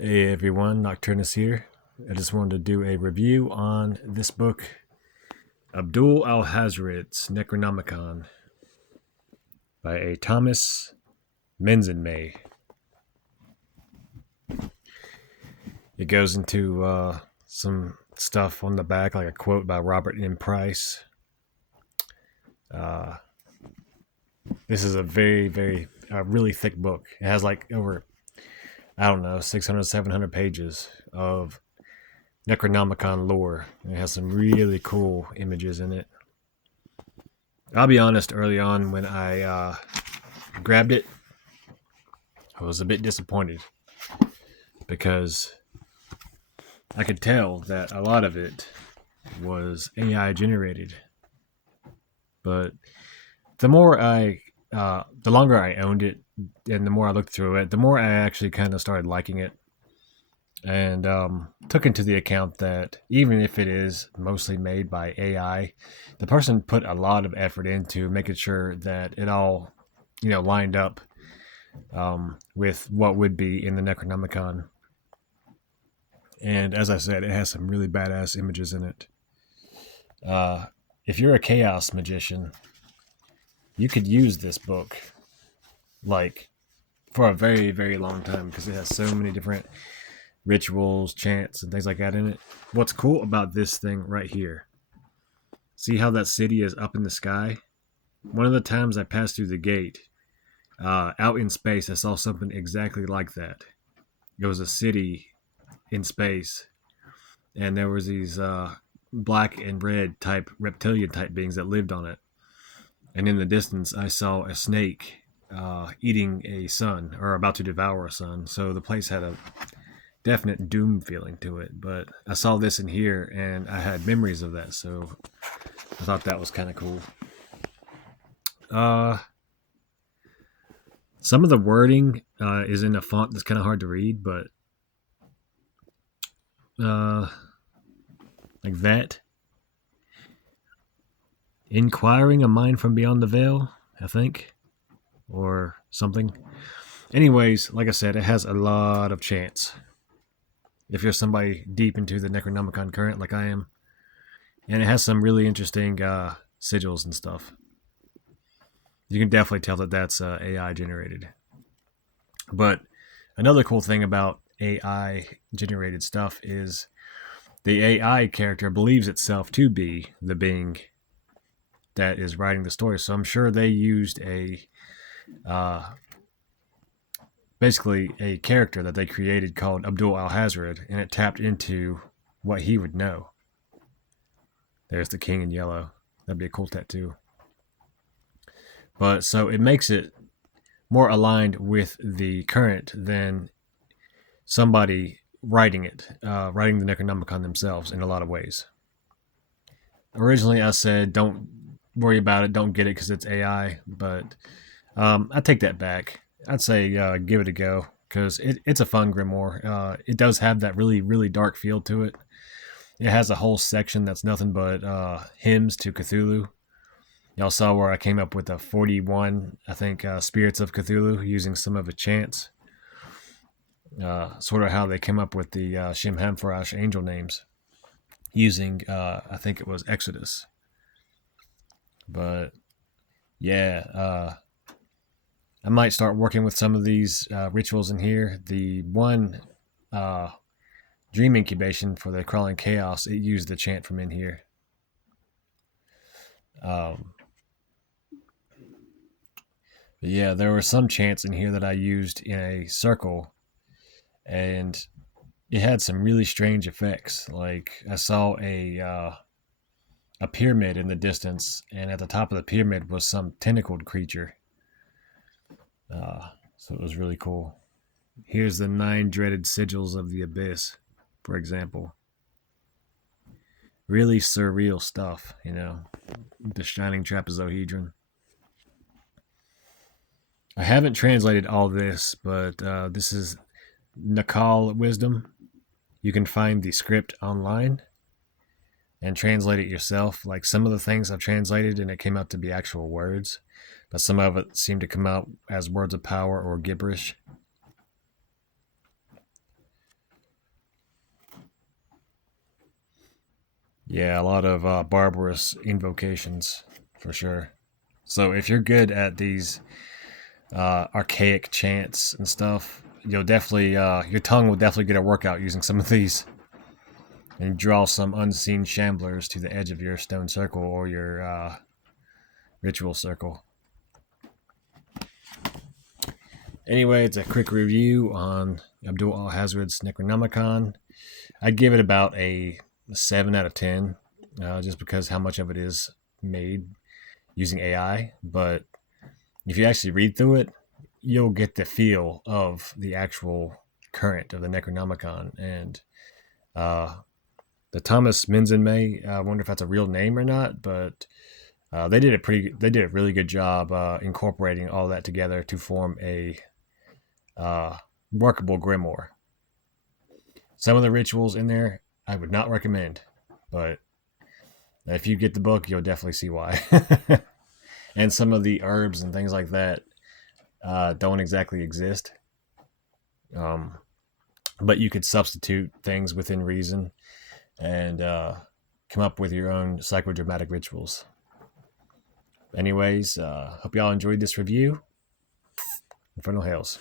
Hey everyone, Nocturnus here. I just wanted to do a review on this book, Abdul Alhazred's Necronomicon by a Thomas Minzenmay. It goes into some stuff on the back, like a quote by Robert M. Price. This is a really thick book. It has like over, 600, 700 pages of Necronomicon lore. It has some really cool images in it. I'll be honest, early on when I grabbed it, I was a bit disappointed because I could tell that a lot of it was AI generated. But the longer I owned it, and the more I looked through it, the more I actually kind of started liking it, and took into the account that even if it is mostly made by AI, the person put a lot of effort into making sure that it all, lined up with what would be in the Necronomicon. And as I said, it has some really badass images in it. If you're a chaos magician, you could use this book like for a very, very long time because it has so many different rituals, chants, and things like that in it. What's cool about this thing right here, see how that city is up in the sky? One of the times I passed through the gate, out in space, I saw something exactly like that. It was a city in space, and there was these black and red type reptilian type beings that lived on it. And in the distance, I saw a snake eating a sun, or about to devour a sun. So the place had a definite doom feeling to it. But I saw this in here, and I had memories of that, so I thought that was kind of cool. Some of the wording is in a font that's kind of hard to read, but like that. Inquiring a mind from beyond the veil, I think, or something. Anyways, like I said, it has a lot of chance. If you're somebody deep into the Necronomicon current, like I am, and it has some really interesting sigils and stuff. You can definitely tell that that's AI generated. But another cool thing about AI generated stuff is the AI character believes itself to be the being that is writing the story. So I'm sure they used basically a character that they created called Abdul Alhazred, and it tapped into what he would know. There's the king in yellow. That'd be a cool tattoo. But so it makes it more aligned with the current than somebody writing it, writing the Necronomicon themselves in a lot of ways. Originally, I said don't worry about it, don't get it because it's AI, but I take that back. I'd say give it a go because it's a fun grimoire. It does have that really, really dark feel to it. It has a whole section that's nothing but hymns to Cthulhu. Y'all saw where I came up with a 41, I think, spirits of Cthulhu using some of the chants. Sort of how they came up with the Shimhamfarash angel names using, I think it was Exodus. But yeah, I might start working with some of these rituals in here. The one dream incubation for the crawling chaos, it used the chant from in here. But yeah, there were some chants in here that I used in a circle, and it had some really strange effects. Like I saw a pyramid in the distance, and at the top of the pyramid was some tentacled creature. So it was really cool. Here's the 9 dreaded sigils of the abyss, for example. Really surreal stuff, the shining trapezohedron. I haven't translated all this, but this is Nakal Wisdom. You can find the script online and translate it yourself. Like some of the things I've translated and it came out to be actual words, but some of it seemed to come out as words of power or gibberish. Yeah, a lot of barbarous invocations for sure. So if you're good at these archaic chants and stuff, you'll definitely your tongue will definitely get a workout using some of these, and draw some unseen shamblers to the edge of your stone circle or your ritual circle. Anyway, it's a quick review on Abdul Alhazred's Necronomicon. I'd give it about a 7 out of 10, just because how much of it is made using AI. But if you actually read through it, you'll get the feel of the actual current of the Necronomicon. And the Thomas Minzenmay, I wonder if that's a real name or not, but they did a really good job incorporating all that together to form a workable grimoire. Some of the rituals in there I would not recommend, but if you get the book, you'll definitely see why. And some of the herbs and things like that don't exactly exist. But you could substitute things within reason and come up with your own psychodramatic rituals. Anyways, hope y'all enjoyed this review. Infernal Hails.